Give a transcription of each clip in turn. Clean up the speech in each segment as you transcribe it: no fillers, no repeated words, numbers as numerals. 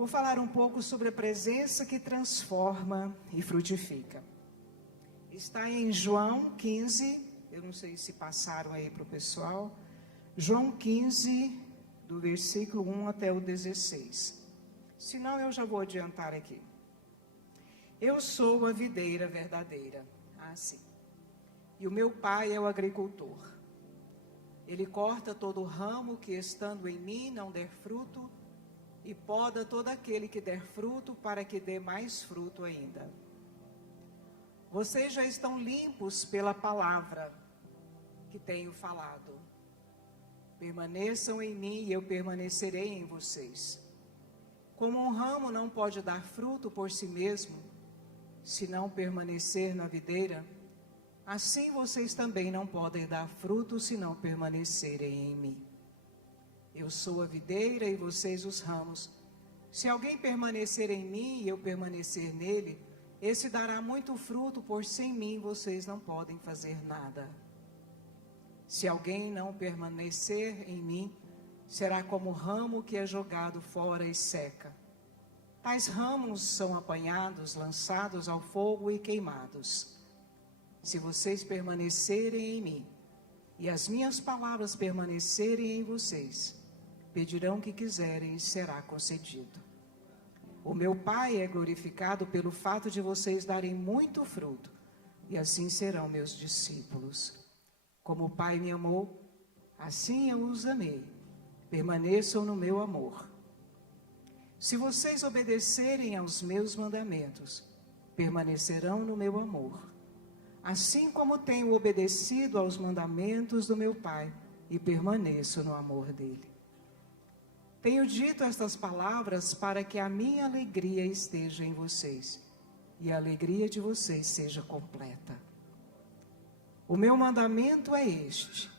Vou falar um pouco sobre a presença que transforma e frutifica. Está em João 15, eu não sei se passaram aí para o pessoal, João 15, do versículo 1 até o 16. Se não, eu já vou adiantar aqui. Eu sou a videira verdadeira, assim, e o meu pai é o agricultor. Ele corta todo ramo que estando em mim não der fruto, e poda todo aquele que der fruto, para que dê mais fruto ainda. Vocês já estão limpos pela palavra que tenho falado. Permaneçam em mim e eu permanecerei em vocês. Como um ramo não pode dar fruto por si mesmo, se não permanecer na videira, assim vocês também não podem dar fruto se não permanecerem em mim. Eu sou a videira e vocês os ramos. Se alguém permanecer em mim e eu permanecer nele, esse dará muito fruto, por sem mim vocês não podem fazer nada. Se alguém não permanecer em mim, será como ramo que é jogado fora e seca. Tais ramos são apanhados, lançados ao fogo e queimados. Se vocês permanecerem em mim, e as minhas palavras permanecerem em vocês, pedirão o que quiserem e será concedido. O meu Pai é glorificado pelo fato de vocês darem muito fruto, e assim serão meus discípulos. Como o Pai me amou, assim eu os amei. Permaneçam no meu amor. Se vocês obedecerem aos meus mandamentos, permanecerão no meu amor. Assim como tenho obedecido aos mandamentos do meu Pai e permaneço no amor dele. Tenho dito estas palavras para que a minha alegria esteja em vocês e a alegria de vocês seja completa. O meu mandamento é este: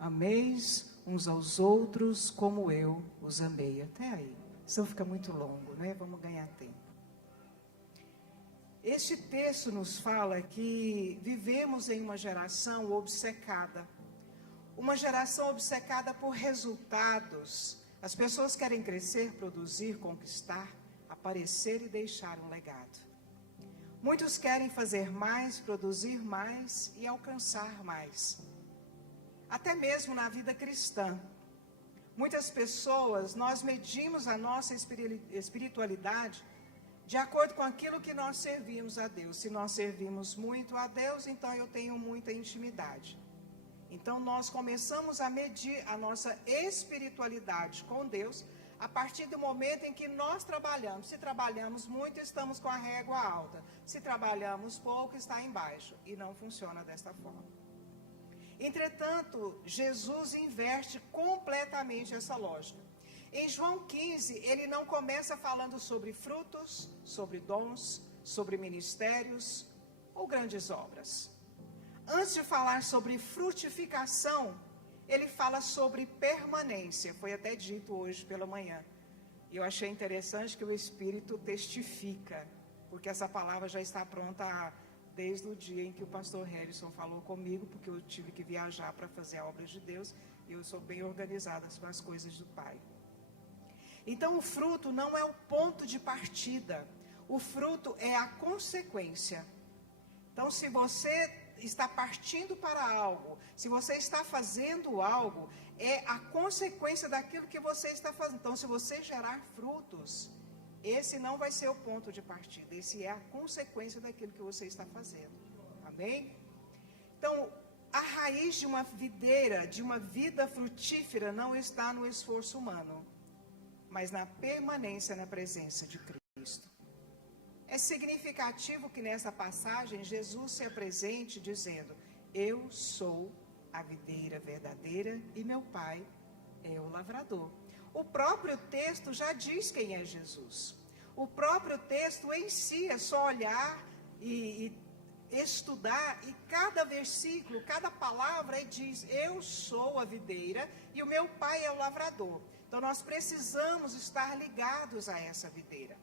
ameis uns aos outros como eu os amei. Até aí. Isso fica muito longo, né? Vamos ganhar tempo. Este texto nos fala que vivemos em uma geração obcecada. Uma geração obcecada por resultados. As pessoas querem crescer, produzir, conquistar, aparecer e deixar um legado. Muitos querem fazer mais, produzir mais e alcançar mais. Até mesmo na vida cristã. Muitas pessoas, nós medimos a nossa espiritualidade de acordo com aquilo que nós servimos a Deus. Se nós servimos muito a Deus, então eu tenho muita intimidade. Então nós começamos a medir a nossa espiritualidade com Deus a partir do momento em que nós trabalhamos. Se trabalhamos muito, estamos com a régua alta. Se trabalhamos pouco, está embaixo. E não funciona desta forma. Entretanto, Jesus inverte completamente essa lógica. Em João 15, ele não começa falando sobre frutos, sobre dons, sobre ministérios ou grandes obras. Antes de falar sobre frutificação, ele fala sobre permanência. Foi até dito hoje pela manhã. E eu achei interessante que o Espírito testifica, porque essa palavra já está pronta desde o dia em que o pastor Harrison falou comigo, porque eu tive que viajar para fazer a obra de Deus, e eu sou bem organizada com as coisas do Pai. Então o fruto não é o ponto de partida, o fruto é a consequência. Então se você está partindo para algo, se você está fazendo algo, é a consequência daquilo que você está fazendo. Então se você gerar frutos, esse não vai ser o ponto de partida, esse é a consequência daquilo que você está fazendo. Amém? Então, a raiz de uma videira, de uma vida frutífera, não está no esforço humano, mas na permanência na presença de Cristo. É significativo que nessa passagem Jesus se apresente dizendo: eu sou a videira verdadeira e meu Pai é o lavrador. O próprio texto já diz quem é Jesus. O próprio texto em si é só olhar e estudar, e cada versículo, cada palavra diz: eu sou a videira e o meu Pai é o lavrador. Então nós precisamos estar ligados a essa videira.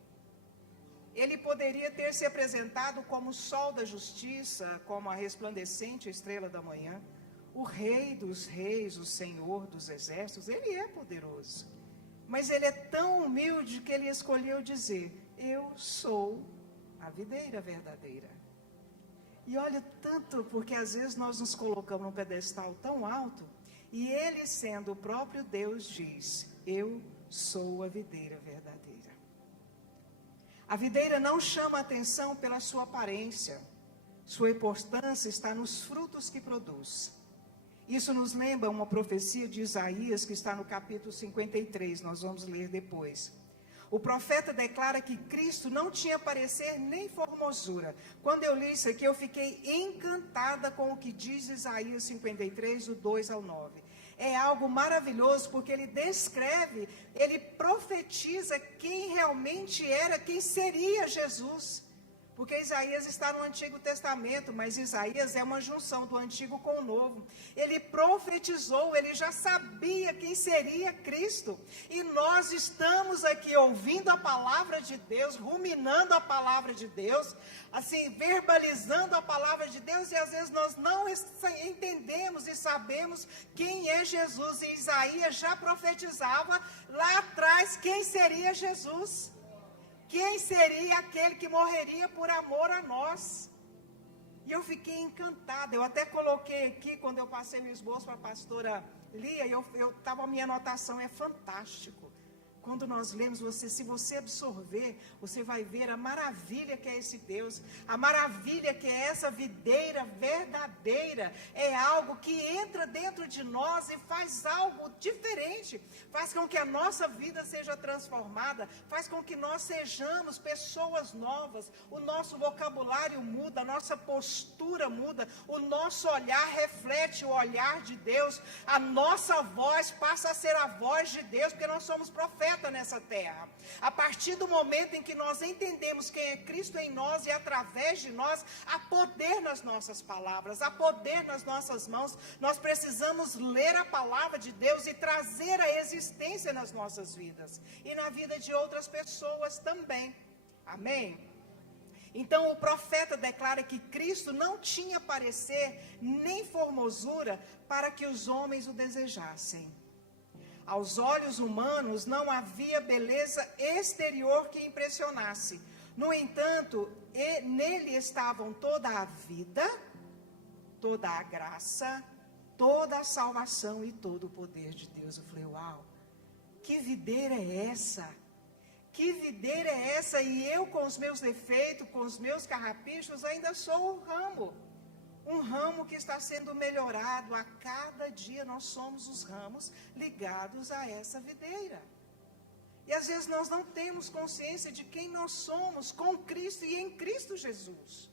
Ele poderia ter se apresentado como o sol da justiça, como a resplandecente estrela da manhã, o Rei dos reis, o Senhor dos exércitos. Ele é poderoso. Mas ele é tão humilde que ele escolheu dizer: eu sou a videira verdadeira. E olha tanto, porque às vezes nós nos colocamos num pedestal tão alto, e ele, sendo o próprio Deus, diz: eu sou a videira verdadeira. A videira não chama atenção pela sua aparência. Sua importância está nos frutos que produz. Isso nos lembra uma profecia de Isaías, que está no capítulo 53, nós vamos ler depois. O profeta declara que Cristo não tinha parecer nem formosura. Quando eu li isso aqui, eu fiquei encantada com o que diz Isaías 53, do 2 ao 9. É algo maravilhoso, porque ele descreve, ele profetiza quem realmente era, quem seria Jesus. Porque Isaías está no Antigo Testamento, mas Isaías é uma junção do Antigo com o Novo. Ele profetizou, ele já sabia quem seria Cristo. E nós estamos aqui ouvindo a palavra de Deus, ruminando a palavra de Deus, assim, verbalizando a palavra de Deus, e às vezes nós não entendemos e sabemos quem é Jesus. E Isaías já profetizava lá atrás quem seria Jesus. Quem seria aquele que morreria por amor a nós? E eu fiquei encantada. Eu até coloquei aqui, quando eu passei meu esboço para a pastora Lia, a minha anotação é fantástico. Quando nós lemos, se você absorver, você vai ver a maravilha que é esse Deus, a maravilha que é essa videira verdadeira. É algo que entra dentro de nós e faz algo diferente, faz com que a nossa vida seja transformada, faz com que nós sejamos pessoas novas, o nosso vocabulário muda, a nossa postura muda, o nosso olhar reflete o olhar de Deus, a nossa voz passa a ser a voz de Deus, porque nós somos profetas nessa terra. A partir do momento em que nós entendemos quem é Cristo em nós e através de nós, há poder nas nossas palavras, há poder nas nossas mãos. Nós precisamos ler a palavra de Deus e trazer a existência nas nossas vidas e na vida de outras pessoas também. Amém? Então o profeta declara que Cristo não tinha parecer nem formosura para que os homens o desejassem. Aos olhos humanos não havia beleza exterior que impressionasse. No entanto, nele estavam toda a vida, toda a graça, toda a salvação e todo o poder de Deus. Eu falei: uau, que videira é essa? Que videira é essa? E eu, com os meus defeitos, com os meus carrapichos, ainda sou um ramo. Um ramo que está sendo melhorado. A cada dia nós somos os ramos ligados a essa videira. E às vezes nós não temos consciência de quem nós somos com Cristo e em Cristo Jesus.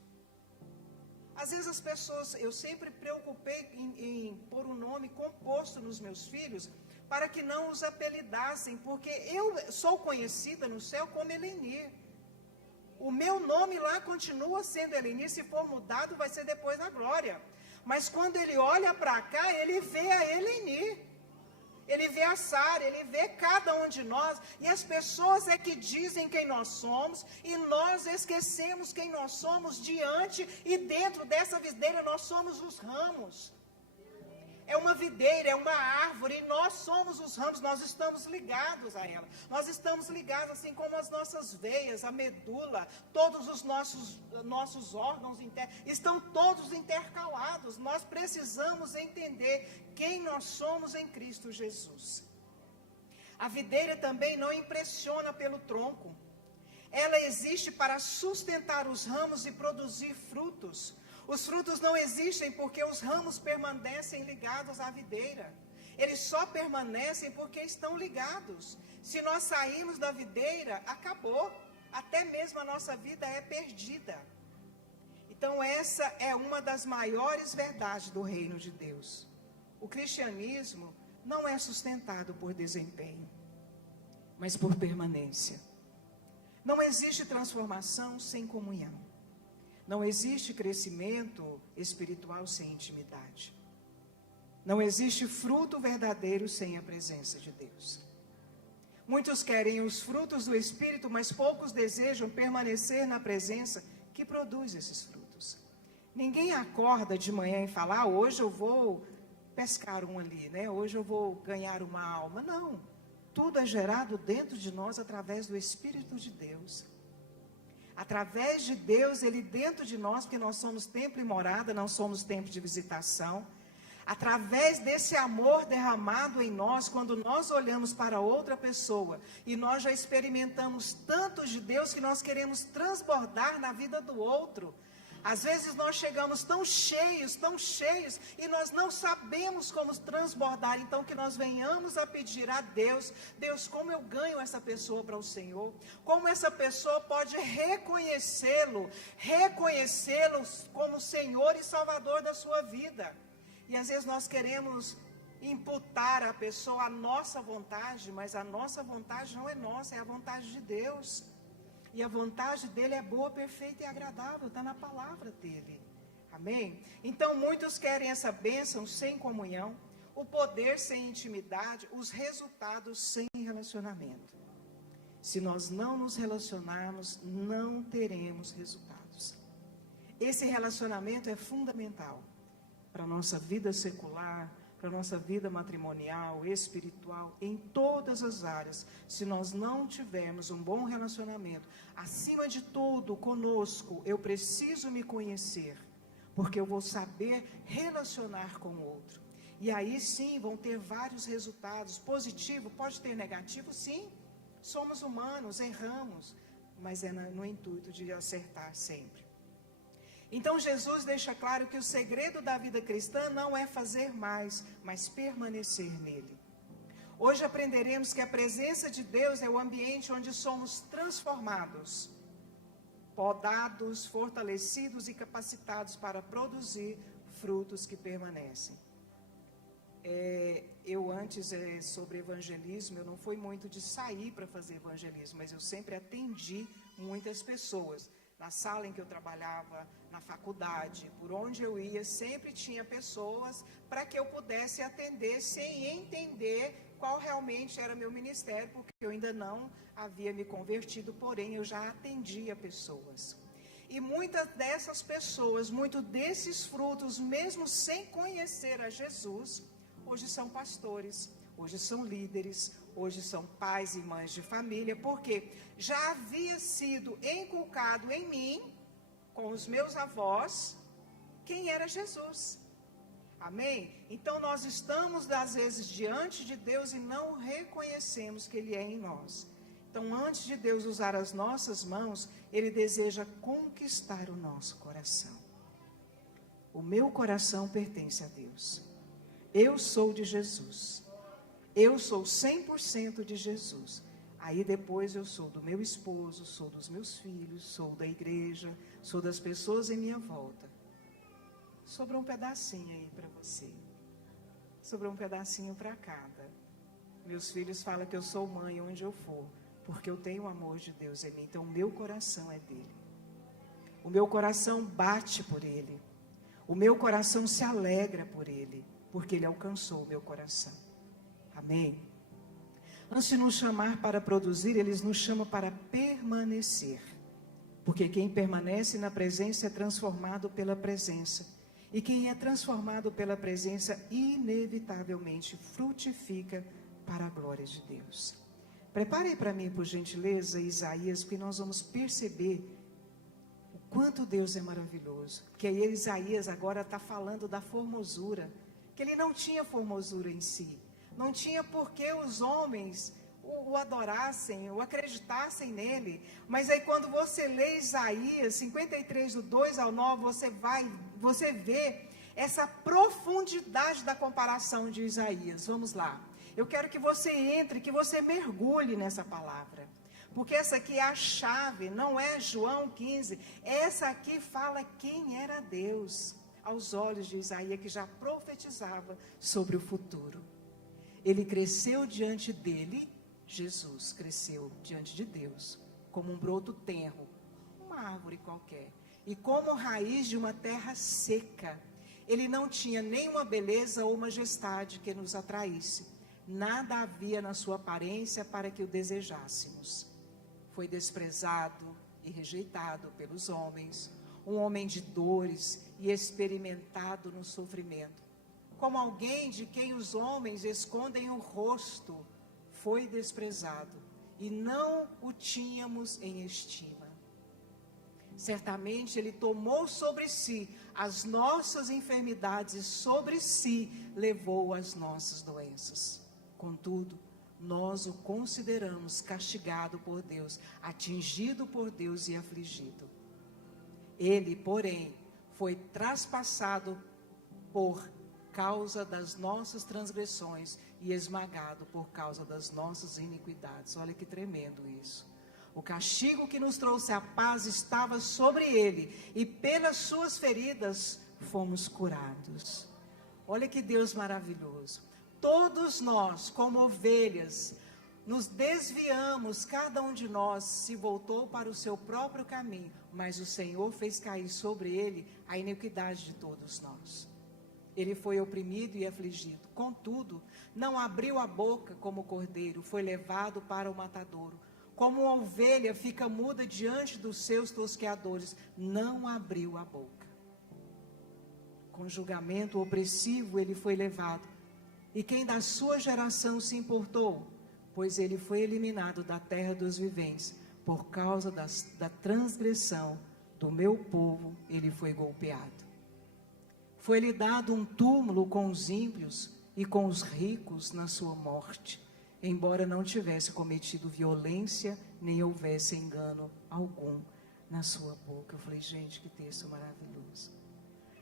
Às vezes as pessoas, eu sempre preocupei em pôr um nome composto nos meus filhos, para que não os apelidassem, porque eu sou conhecida no céu como Elenir. O meu nome lá continua sendo Elenir, se for mudado vai ser depois da glória. Mas quando ele olha para cá, ele vê a Elenir. Ele vê a Sara, ele vê cada um de nós. E as pessoas é que dizem quem nós somos, e nós esquecemos quem nós somos diante e dentro dessa videira nós somos os ramos. É uma videira, é uma árvore, e nós somos os ramos, nós estamos ligados a ela. Nós estamos ligados assim como as nossas veias, a medula, todos os nossos órgãos internos, estão todos intercalados. Nós precisamos entender quem nós somos em Cristo Jesus. A videira também não impressiona pelo tronco. Ela existe para sustentar os ramos e produzir frutos. Os frutos não existem porque os ramos permanecem ligados à videira. Eles só permanecem porque estão ligados. Se nós sairmos da videira, acabou. Até mesmo a nossa vida é perdida. Então essa é uma das maiores verdades do reino de Deus. O cristianismo não é sustentado por desempenho, mas por permanência. Não existe transformação sem comunhão. Não existe crescimento espiritual sem intimidade. Não existe fruto verdadeiro sem a presença de Deus. Muitos querem os frutos do Espírito, mas poucos desejam permanecer na presença que produz esses frutos. Ninguém acorda de manhã e fala: hoje eu vou pescar um ali, né? Hoje eu vou ganhar uma alma. Não. Tudo é gerado dentro de nós através do Espírito de Deus. Através de Deus, Ele dentro de nós, porque nós somos templo e morada, não somos templo de visitação. Através desse amor derramado em nós, quando nós olhamos para outra pessoa, e nós já experimentamos tanto de Deus que nós queremos transbordar na vida do outro. Às vezes nós chegamos tão cheios, e nós não sabemos como transbordar. Então que nós venhamos a pedir a Deus, Deus, como eu ganho essa pessoa para o Senhor? Como essa pessoa pode reconhecê-lo como Senhor e Salvador da sua vida? E às vezes nós queremos imputar à pessoa a nossa vontade, mas a nossa vontade não é nossa, é a vontade de Deus. E a vontade dele é boa, perfeita e agradável, está na palavra dele. Amém? Então muitos querem essa bênção sem comunhão, o poder sem intimidade, os resultados sem relacionamento. Se nós não nos relacionarmos, não teremos resultados. Esse relacionamento é fundamental para a nossa vida secular, para a nossa vida matrimonial, espiritual, em todas as áreas. Se nós não tivermos um bom relacionamento, acima de tudo, conosco, eu preciso me conhecer, porque eu vou saber relacionar com o outro. E aí sim, vão ter vários resultados. Positivo, pode ter negativo, sim. Somos humanos, erramos, mas é no intuito de acertar sempre. Então Jesus deixa claro que o segredo da vida cristã não é fazer mais, mas permanecer nele. Hoje aprenderemos que a presença de Deus é o ambiente onde somos transformados, podados, fortalecidos e capacitados para produzir frutos que permanecem. Eu antes, sobre evangelismo, eu não fui muito de sair para fazer evangelismo, mas eu sempre atendi muitas pessoas. Na sala em que eu trabalhava, na faculdade, por onde eu ia, sempre tinha pessoas para que eu pudesse atender sem entender qual realmente era meu ministério, porque eu ainda não havia me convertido, porém eu já atendia pessoas. E muitas dessas pessoas, muitos desses frutos, mesmo sem conhecer a Jesus, hoje são pastores, hoje são líderes, hoje são pais e mães de família, porque já havia sido inculcado em mim, com os meus avós, quem era Jesus. Amém? Então nós estamos às vezes diante de Deus e não reconhecemos que Ele é em nós. Então antes de Deus usar as nossas mãos, Ele deseja conquistar o nosso coração. O meu coração pertence a Deus. Eu sou de Jesus. Eu sou 100% de Jesus. Aí depois eu sou do meu esposo, sou dos meus filhos, sou da igreja, sou das pessoas em minha volta. Sobrou um pedacinho aí para você. Sobrou um pedacinho para cada. Meus filhos falam que eu sou mãe onde eu for, porque eu tenho o amor de Deus em mim. Então o meu coração é dele. O meu coração bate por ele. O meu coração se alegra por ele, porque ele alcançou o meu coração. Amém? Antes de nos chamar para produzir, Ele nos chama para permanecer. Porque quem permanece na presença é transformado pela presença. E quem é transformado pela presença, inevitavelmente frutifica para a glória de Deus. Preparem para mim, por gentileza, Isaías, porque nós vamos perceber o quanto Deus é maravilhoso. Porque aí Isaías agora está falando da formosura, que ele não tinha formosura em si. Não tinha por que os homens o adorassem, o acreditassem nele. Mas aí quando você lê Isaías 53, do 2 ao 9, você vê essa profundidade da comparação de Isaías. Vamos lá. Eu quero que você entre, que você mergulhe nessa palavra. Porque essa aqui é a chave, não é João 15. Essa aqui fala quem era Deus, aos olhos de Isaías, que já profetizava sobre o futuro. Ele cresceu diante dele, Jesus cresceu diante de Deus, como um broto tenro, uma árvore qualquer, e como raiz de uma terra seca. Ele não tinha nenhuma beleza ou majestade que nos atraísse. Nada havia na sua aparência para que o desejássemos. Foi desprezado e rejeitado pelos homens, um homem de dores e experimentado no sofrimento. Como alguém de quem os homens escondem o rosto, foi desprezado e não o tínhamos em estima. Certamente ele tomou sobre si as nossas enfermidades e sobre si levou as nossas doenças. Contudo, nós o consideramos castigado por Deus, atingido por Deus e afligido. Ele, porém, foi traspassado por causa das nossas transgressões e esmagado por causa das nossas iniquidades. Olha que tremendo isso. O castigo que nos trouxe a paz estava sobre ele, e pelas suas feridas fomos curados. Olha que Deus maravilhoso. Todos nós, como ovelhas, nos desviamos, cada um de nós se voltou para o seu próprio caminho, mas o Senhor fez cair sobre ele a iniquidade de todos nós. Ele foi oprimido e afligido, contudo, não abriu a boca como cordeiro, foi levado para o matadouro. Como uma ovelha fica muda diante dos seus tosqueadores, não abriu a boca. Com julgamento opressivo ele foi levado. E quem da sua geração se importou? Pois ele foi eliminado da terra dos viventes. Por causa da transgressão do meu povo, ele foi golpeado. Foi-lhe dado um túmulo com os ímpios e com os ricos na sua morte, embora não tivesse cometido violência, nem houvesse engano algum na sua boca. Eu falei, gente, que texto maravilhoso.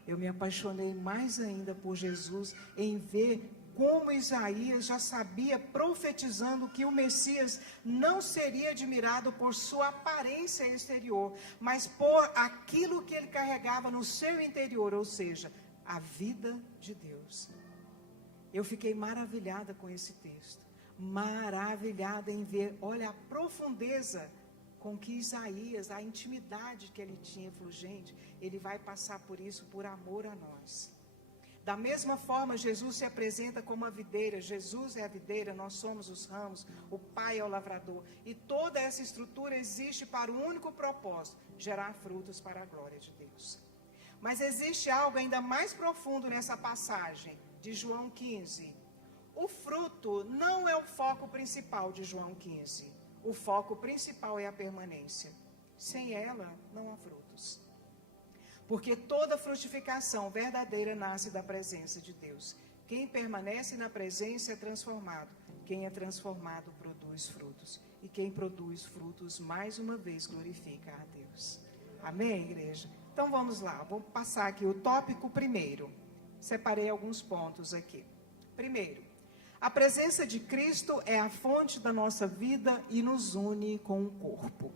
Eu me apaixonei mais ainda por Jesus, em ver como Isaías já sabia, profetizando que o Messias não seria admirado por sua aparência exterior, mas por aquilo que ele carregava no seu interior, ou seja, a vida de Deus. Eu fiquei maravilhada com esse texto. Maravilhada em ver, olha a profundeza com que Isaías, a intimidade que ele tinha, falou, gente, ele vai passar por isso por amor a nós. Da mesma forma, Jesus se apresenta como a videira. Jesus é a videira, nós somos os ramos, o Pai é o lavrador, e toda essa estrutura existe para o único propósito, gerar frutos para a glória de Deus. Mas existe algo ainda mais profundo nessa passagem de João 15. O fruto não é o foco principal de João 15. O foco principal é a permanência. Sem ela, não há frutos. Porque toda frutificação verdadeira nasce da presença de Deus. Quem permanece na presença é transformado. Quem é transformado produz frutos. E quem produz frutos, mais uma vez, glorifica a Deus. Amém, igreja? Então vamos lá, vou passar aqui o tópico primeiro. Separei alguns pontos aqui. Primeiro, a presença de Cristo é a fonte da nossa vida e nos une com o corpo.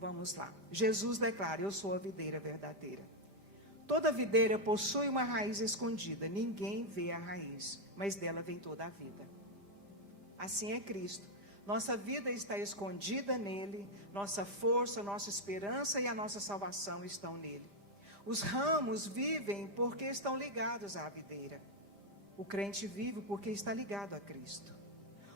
Vamos lá. Jesus declara, eu sou a videira verdadeira. Toda videira possui uma raiz escondida. Ninguém vê a raiz, mas dela vem toda a vida. Assim é Cristo. Nossa vida está escondida nele, nossa força, nossa esperança e a nossa salvação estão nele. Os ramos vivem porque estão ligados à videira. O crente vive porque está ligado a Cristo.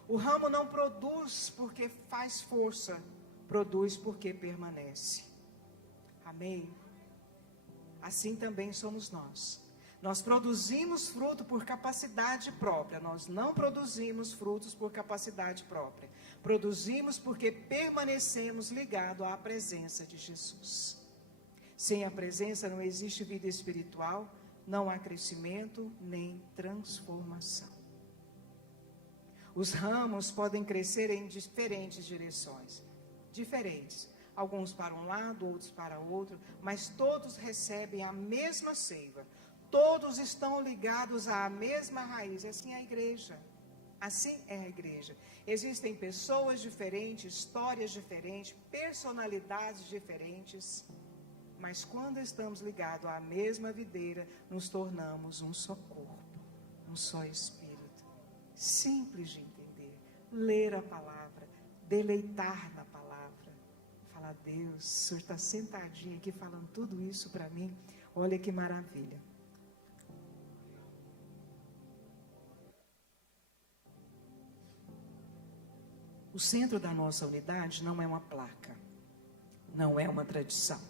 O ramo não produz porque faz força, produz porque permanece. Amém? Assim também somos nós. Nós produzimos fruto por capacidade própria. Nós não produzimos frutos por capacidade própria. Produzimos porque permanecemos ligados à presença de Jesus. Sem a presença não existe vida espiritual, não há crescimento nem transformação. Os ramos podem crescer em diferentes direções. Diferentes. Alguns para um lado, outros para outro, mas todos recebem a mesma seiva. Todos estão ligados à mesma raiz. Assim é a igreja. Assim é a igreja. Existem pessoas diferentes, histórias diferentes, personalidades diferentes. Mas quando estamos ligados à mesma videira, nos tornamos um só corpo, um só espírito. Simples de entender. Ler a palavra, deleitar na palavra. Falar, Deus, o Senhor está sentadinho aqui falando tudo isso para mim. Olha que maravilha. O centro da nossa unidade não é uma placa, não é uma tradição,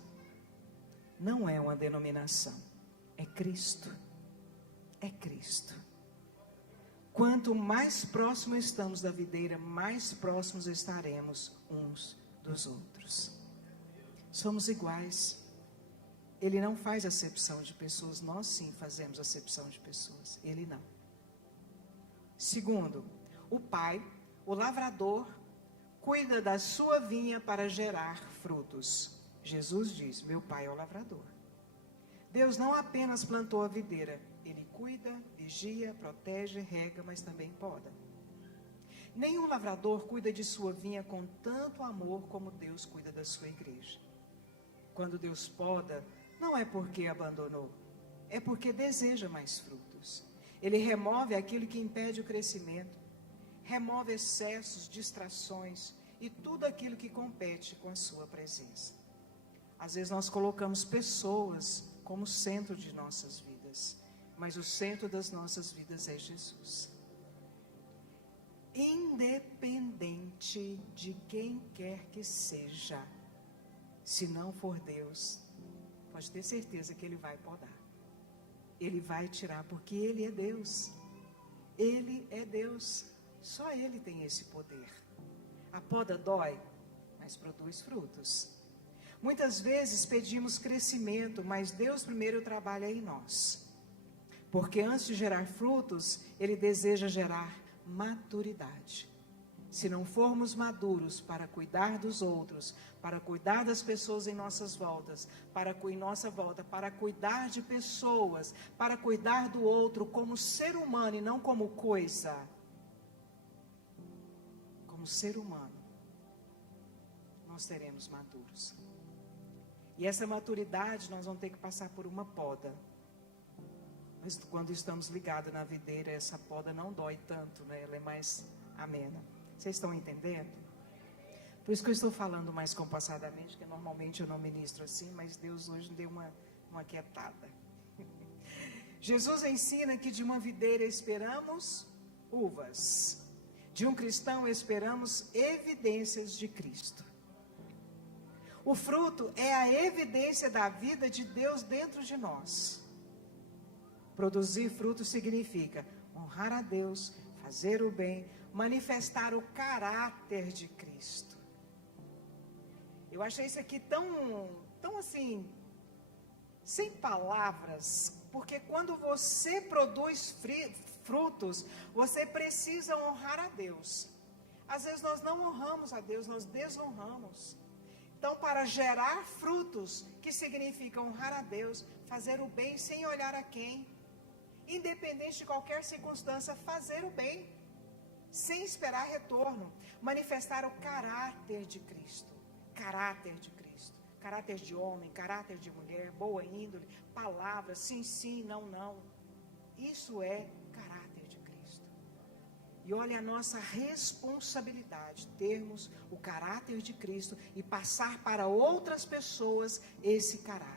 não é uma denominação, é Cristo. É Cristo. Quanto mais próximo estamos da videira, mais próximos estaremos uns dos outros. Somos iguais. Ele não faz acepção de pessoas, nós sim fazemos acepção de pessoas, ele não. Segundo, o pai, o lavrador, cuida da sua vinha para gerar frutos. Jesus diz, meu pai é o lavrador. Deus não apenas plantou a videira, ele cuida, vigia, protege, rega, mas também poda. Nenhum lavrador cuida de sua vinha com tanto amor como Deus cuida da sua igreja. Quando Deus poda, não é porque abandonou, é porque deseja mais frutos. Ele remove aquilo que impede o crescimento, remove excessos, distrações e tudo aquilo que compete com a sua presença. Às vezes nós colocamos pessoas como centro de nossas vidas, mas o centro das nossas vidas é Jesus. Independente de quem quer que seja, se não for Deus, pode ter certeza que Ele vai podar. Ele vai tirar, porque Ele é Deus. Ele é Deus. Só Ele tem esse poder. A poda dói, mas produz frutos. Muitas vezes pedimos crescimento, mas Deus primeiro trabalha em nós. Porque antes de gerar frutos, Ele deseja gerar maturidade. Se não formos maduros para cuidar dos outros, para cuidar das pessoas em nossas voltas, em nossa volta, para cuidar de pessoas, para cuidar do outro como ser humano e não como coisa, como ser humano, nós seremos maduros. E essa maturidade nós vamos ter que passar por uma poda. Mas quando estamos ligados na videira, essa poda não dói tanto, né? Ela é mais amena. Vocês estão entendendo? Por isso que eu estou falando mais compassadamente, porque normalmente eu não ministro assim, mas Deus hoje deu uma quietada. Jesus ensina que de uma videira esperamos uvas. De um cristão esperamos evidências de Cristo. O fruto é a evidência da vida de Deus dentro de nós. Produzir fruto significa honrar a Deus, fazer o bem, manifestar o caráter de Cristo. Eu achei isso aqui tão assim, sem palavras, porque quando você produz frutos, você precisa honrar a Deus. Às vezes nós não honramos a Deus, nós desonramos. Então, para gerar frutos, que significa honrar a Deus, fazer o bem sem olhar a quem, independente de qualquer circunstância, fazer o bem, sem esperar retorno, manifestar o caráter de Cristo, caráter de Cristo, caráter de homem, caráter de mulher, boa índole, palavras, sim, sim, não, não. Isso é caráter de Cristo. E olha a nossa responsabilidade, termos o caráter de Cristo e passar para outras pessoas esse caráter.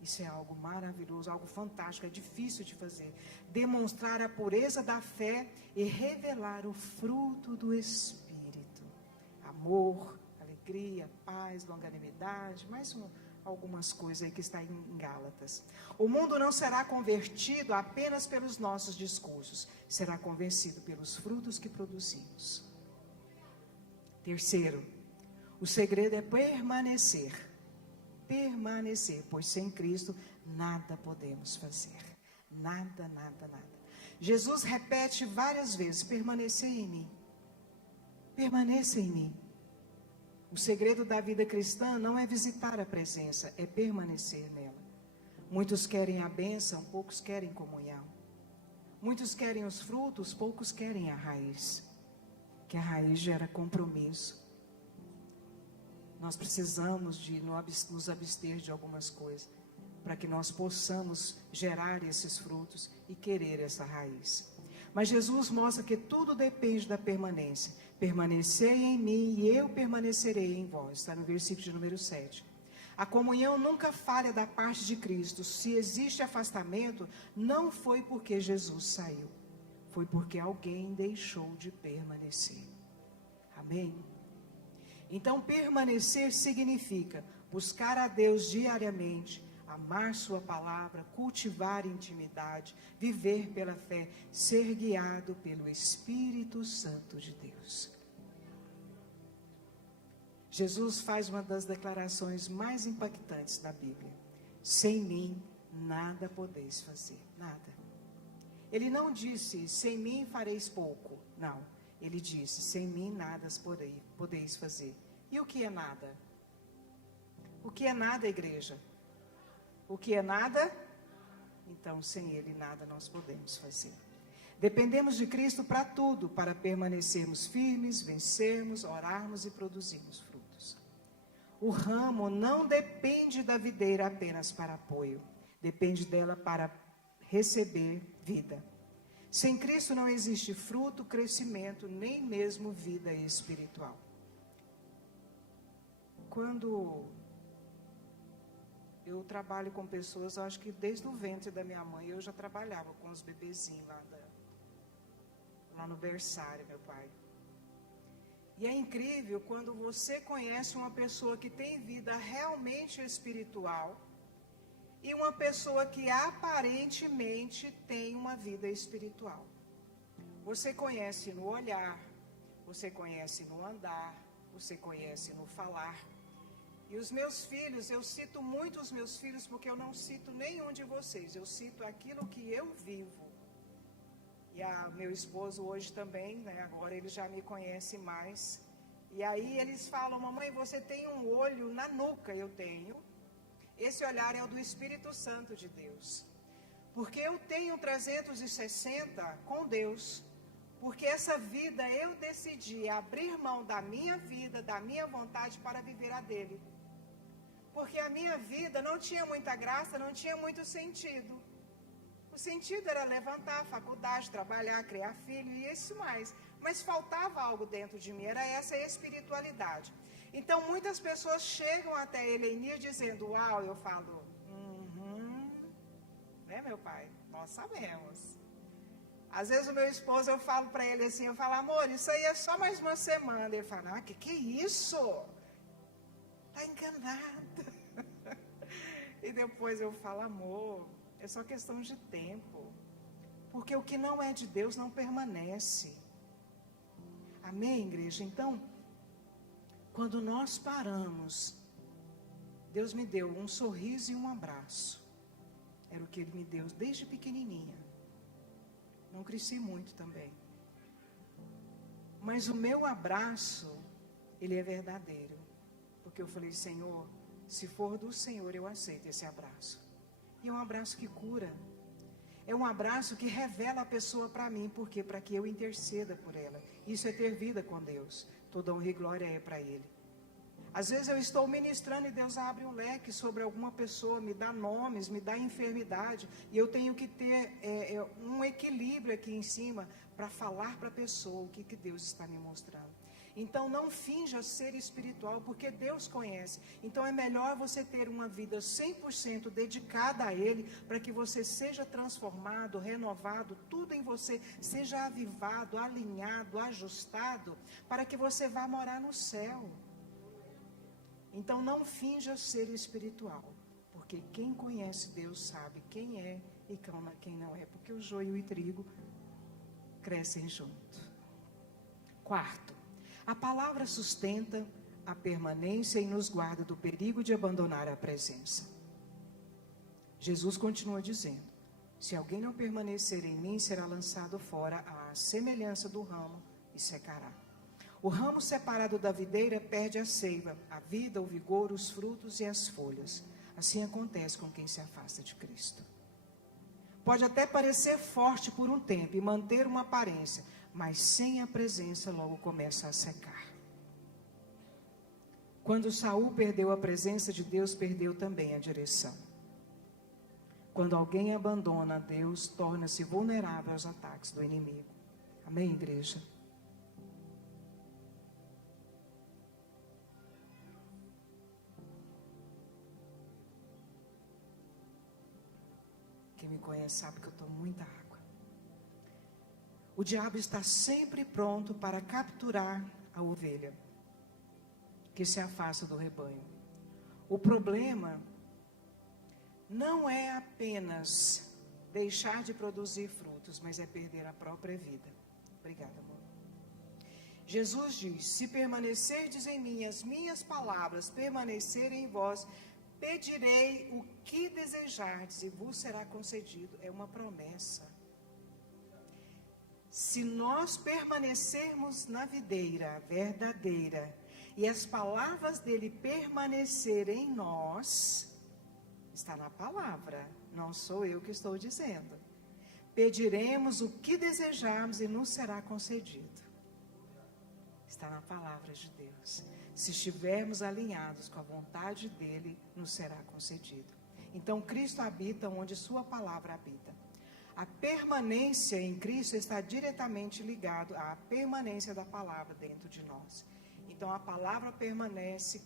Isso é algo maravilhoso, algo fantástico, é difícil de fazer. Demonstrar a pureza da fé e revelar o fruto do Espírito. Amor, alegria, paz, longanimidade, algumas coisas aí que está em Gálatas. O mundo não será convertido apenas pelos nossos discursos, será convencido pelos frutos que produzimos. Terceiro, o segredo é permanecer, pois sem Cristo nada podemos fazer. Nada. Jesus repete várias vezes, permanecer em mim. Permaneça em mim. O segredo da vida cristã não é visitar a presença, é permanecer nela. Muitos querem a bênção, poucos querem comunhão. Muitos querem os frutos, poucos querem a raiz. Que a raiz gera compromisso. Nós precisamos de nos abster de algumas coisas, para que nós possamos gerar esses frutos e querer essa raiz. Mas Jesus mostra que tudo depende da permanência. Permanecei em mim e eu permanecerei em vós. Está no versículo de número 7. A comunhão nunca falha da parte de Cristo. Se existe afastamento, não foi porque Jesus saiu. Foi porque alguém deixou de permanecer. Amém? Então, permanecer significa buscar a Deus diariamente, amar sua palavra, cultivar intimidade, viver pela fé, ser guiado pelo Espírito Santo de Deus. Jesus faz uma das declarações mais impactantes da Bíblia: sem mim nada podeis fazer, nada. Ele não disse, sem mim fareis pouco, não. Ele disse, sem mim nada podeis fazer. E o que é nada? O que é nada, igreja? O que é nada? Então, sem Ele, nada nós podemos fazer. Dependemos de Cristo para tudo, para permanecermos firmes, vencermos, orarmos e produzirmos frutos. O ramo não depende da videira apenas para apoio, depende dela para receber vida. Sem Cristo não existe fruto, crescimento, nem mesmo vida espiritual. Quando eu trabalho com pessoas, eu acho que desde o ventre da minha mãe eu já trabalhava com os bebezinhos lá no berçário, meu pai. E é incrível quando você conhece uma pessoa que tem vida realmente espiritual e uma pessoa que aparentemente tem uma vida espiritual. Você conhece no olhar, você conhece no andar, você conhece no falar. E os meus filhos, eu cito muito os meus filhos porque eu não cito nenhum de vocês, eu cito aquilo que eu vivo. E meu esposo hoje também, né, agora ele já me conhece mais. E aí eles falam, mamãe, você tem um olho na nuca, eu tenho. Esse olhar é o do Espírito Santo de Deus. Porque eu tenho 360 com Deus. Porque essa vida eu decidi abrir mão da minha vida, da minha vontade para viver a dele. Porque a minha vida não tinha muita graça, não tinha muito sentido. O sentido era levantar, faculdade, trabalhar, criar filho e isso mais. Mas faltava algo dentro de mim, era essa espiritualidade. Então muitas pessoas chegam até Helenir dizendo, uau, eu falo, né, meu pai? Nós sabemos. Às vezes o meu esposo, eu falo para ele assim, eu falo, amor, isso aí é só mais uma semana. Ele fala, que é isso? Está enganada. E depois eu falo, amor, é só questão de tempo. Porque o que não é de Deus não permanece. Amém, igreja? Então, quando nós paramos, Deus me deu um sorriso e um abraço. Era o que Ele me deu desde pequenininha. Não cresci muito também. Mas o meu abraço, ele é verdadeiro. Porque eu falei, Senhor, se for do Senhor, eu aceito esse abraço. E é um abraço que cura. É um abraço que revela a pessoa para mim. Por quê? Para que eu interceda por ela. Isso é ter vida com Deus. Toda honra e glória é para Ele. Às vezes eu estou ministrando e Deus abre um leque sobre alguma pessoa, me dá nomes, me dá enfermidade. E eu tenho que ter um equilíbrio aqui em cima para falar para a pessoa o que Deus está me mostrando. Então não finja ser espiritual, porque Deus conhece. Então é melhor você ter uma vida 100% dedicada a Ele, para que você seja transformado, renovado, tudo em você seja avivado, alinhado, ajustado, para que você vá morar no céu. Então não finja ser espiritual, porque quem conhece Deus sabe quem é e quem não é, porque o joio e o trigo crescem junto. Quarto, a palavra sustenta a permanência e nos guarda do perigo de abandonar a presença. Jesus continua dizendo, se alguém não permanecer em mim, será lançado fora à semelhança do ramo e secará. O ramo separado da videira perde a seiva, a vida, o vigor, os frutos e as folhas. Assim acontece com quem se afasta de Cristo. Pode até parecer forte por um tempo e manter uma aparência, mas sem a presença logo começa a secar. Quando Saul perdeu a presença de Deus, perdeu também a direção. Quando alguém abandona Deus, torna-se vulnerável aos ataques do inimigo. Amém, igreja? Quem me conhece sabe que eu tomo muita água. O diabo está sempre pronto para capturar a ovelha que se afasta do rebanho. O problema não é apenas deixar de produzir frutos, mas é perder a própria vida. Obrigada, amor. Jesus diz: se permanecerdes em mim, as minhas palavras permanecerem em vós, pedirei o que desejardes e vos será concedido. É uma promessa. Se nós permanecermos na videira verdadeira e as palavras dele permanecerem em nós, está na palavra, não sou eu que estou dizendo. Pediremos o que desejarmos e nos será concedido. Está na palavra de Deus. Se estivermos alinhados com a vontade dele, nos será concedido. Então, Cristo habita onde sua palavra habita. A permanência em Cristo está diretamente ligado à permanência da palavra dentro de nós. Então, a palavra permanece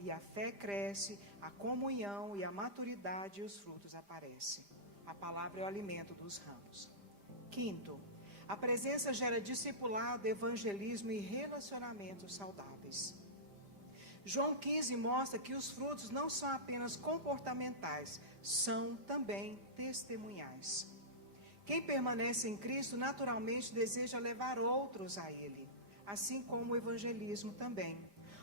e a fé cresce, a comunhão e a maturidade e os frutos aparecem. A palavra é o alimento dos ramos. Quinto, a presença gera discipulado, evangelismo e relacionamentos saudáveis. João 15 mostra que os frutos não são apenas comportamentais, são também testemunhais. Quem permanece em Cristo naturalmente deseja levar outros a Ele, assim como o evangelismo também.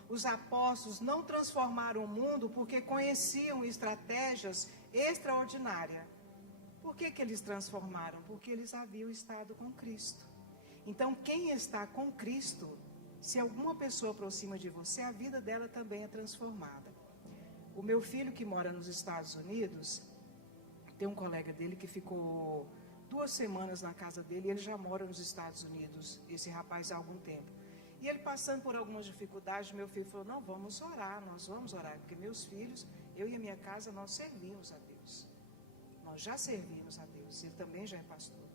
Os apóstolos não transformaram o mundo porque conheciam estratégias extraordinárias. Por que eles transformaram? Porque eles haviam estado com Cristo. Então, quem está com Cristo, se alguma pessoa aproxima de você, a vida dela também é transformada. O meu filho que mora nos Estados Unidos, tem um colega dele que ficou 2 semanas na casa dele, e ele já mora nos Estados Unidos, esse rapaz há algum tempo. E ele passando por algumas dificuldades, meu filho falou: não, vamos orar, nós vamos orar, porque meus filhos, eu e a minha casa, nós servimos a Deus. Nós já servimos a Deus, ele também já é pastor.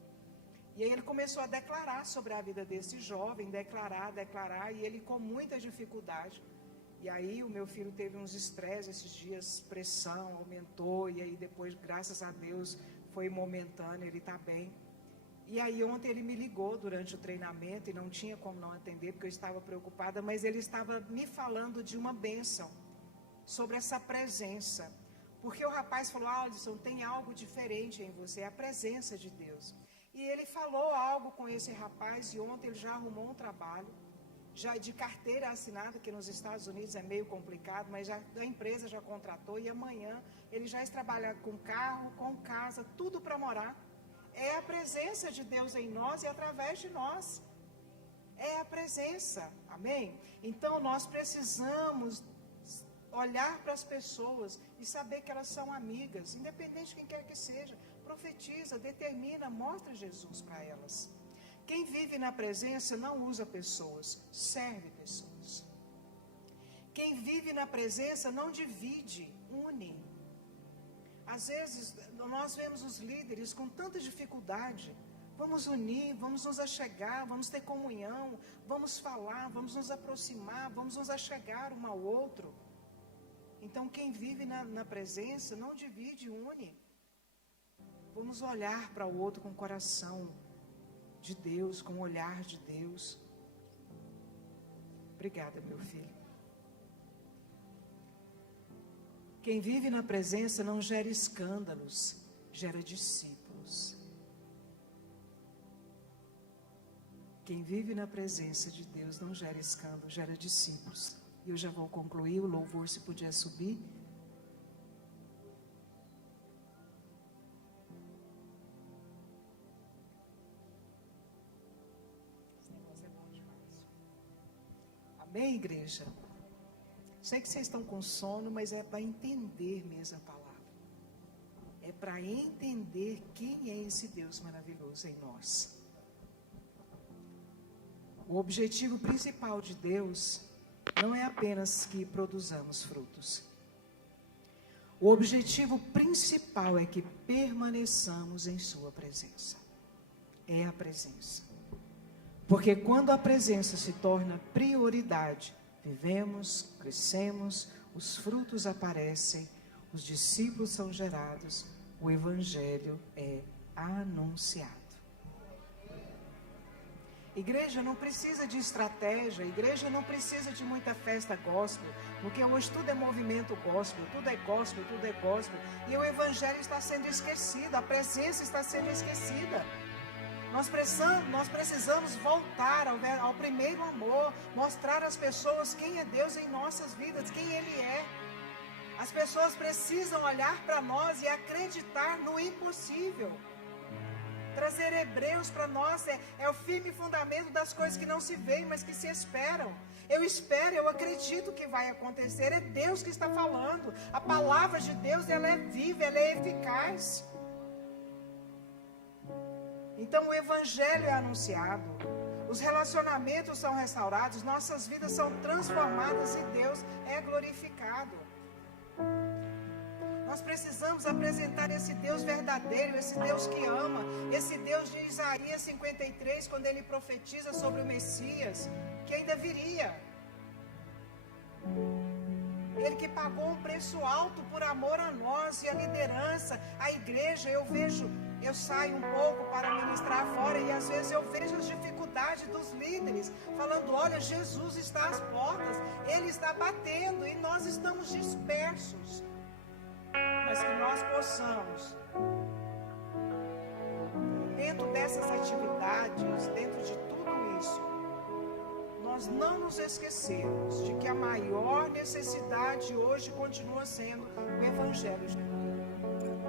E aí ele começou a declarar sobre a vida desse jovem, declarar, e ele com muita dificuldade. E aí o meu filho teve uns estresses esses dias, pressão, aumentou, e aí depois, graças a Deus, foi momentâneo, ele está bem. E aí ontem ele me ligou durante o treinamento, e não tinha como não atender, porque eu estava preocupada, mas ele estava me falando de uma bênção, sobre essa presença. Porque o rapaz falou: Alisson, tem algo diferente em você, é a presença de Deus. E ele falou algo com esse rapaz, e ontem ele já arrumou um trabalho, já de carteira assinada, que nos Estados Unidos é meio complicado, mas a empresa já contratou, e amanhã ele já está trabalhando com carro, com casa, tudo para morar. É a presença de Deus em nós e através de nós. É a presença, amém? Então nós precisamos olhar para as pessoas e saber que elas são amigas, independente de quem quer que seja. Profetiza, determina, mostra Jesus para elas. Quem vive na presença não usa pessoas, serve pessoas. Quem vive na presença não divide, une. Às vezes nós vemos os líderes com tanta dificuldade. Vamos unir, vamos nos achegar, vamos ter comunhão, vamos falar, vamos nos aproximar, vamos nos achegar um ao outro. Então, quem vive na presença não divide, une. Vamos olhar para o outro com o coração de Deus, com o olhar de Deus. Obrigada, meu filho. Quem vive na presença não gera escândalos, gera discípulos. Quem vive na presença de Deus não gera escândalo, gera discípulos. Eu já vou concluir, o louvor se puder subir. Esse negócio é bom demais. Amém, igreja? Sei que vocês estão com sono, mas é para entender mesmo a palavra. É para entender quem é esse Deus maravilhoso em nós. O objetivo principal de Deus não é apenas que produzamos frutos. O objetivo principal é que permaneçamos em sua presença. É a presença. Porque quando a presença se torna prioridade, vivemos, crescemos, os frutos aparecem, os discípulos são gerados, o evangelho é anunciado. Igreja não precisa de estratégia, igreja não precisa de muita festa gospel, porque hoje tudo é movimento gospel, tudo é gospel, tudo é gospel, e o evangelho está sendo esquecido, a presença está sendo esquecida. Nós precisamos voltar ao primeiro amor, mostrar às pessoas quem é Deus em nossas vidas, quem Ele é. As pessoas precisam olhar para nós e acreditar no impossível. Trazer Hebreus para nós é o firme fundamento das coisas que não se veem, mas que se esperam. Eu espero, eu acredito que vai acontecer. É Deus que está falando. A palavra de Deus, ela é viva, ela é eficaz. Então o evangelho é anunciado. Os relacionamentos são restaurados, nossas vidas são transformadas e Deus é glorificado. Nós precisamos apresentar esse Deus verdadeiro, esse Deus que ama, esse Deus de Isaías 53, quando ele profetiza sobre o Messias, que ainda viria. Ele que pagou um preço alto por amor a nós e a liderança, a igreja. Eu saio um pouco para ministrar fora e às vezes eu vejo as dificuldades dos líderes, falando, olha, Jesus está às portas, Ele está batendo e nós estamos dispersos. Mas que nós possamos, dentro dessas atividades, dentro de tudo isso, nós não nos esquecermos de que a maior necessidade hoje continua sendo o Evangelho de Deus.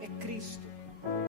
É Cristo.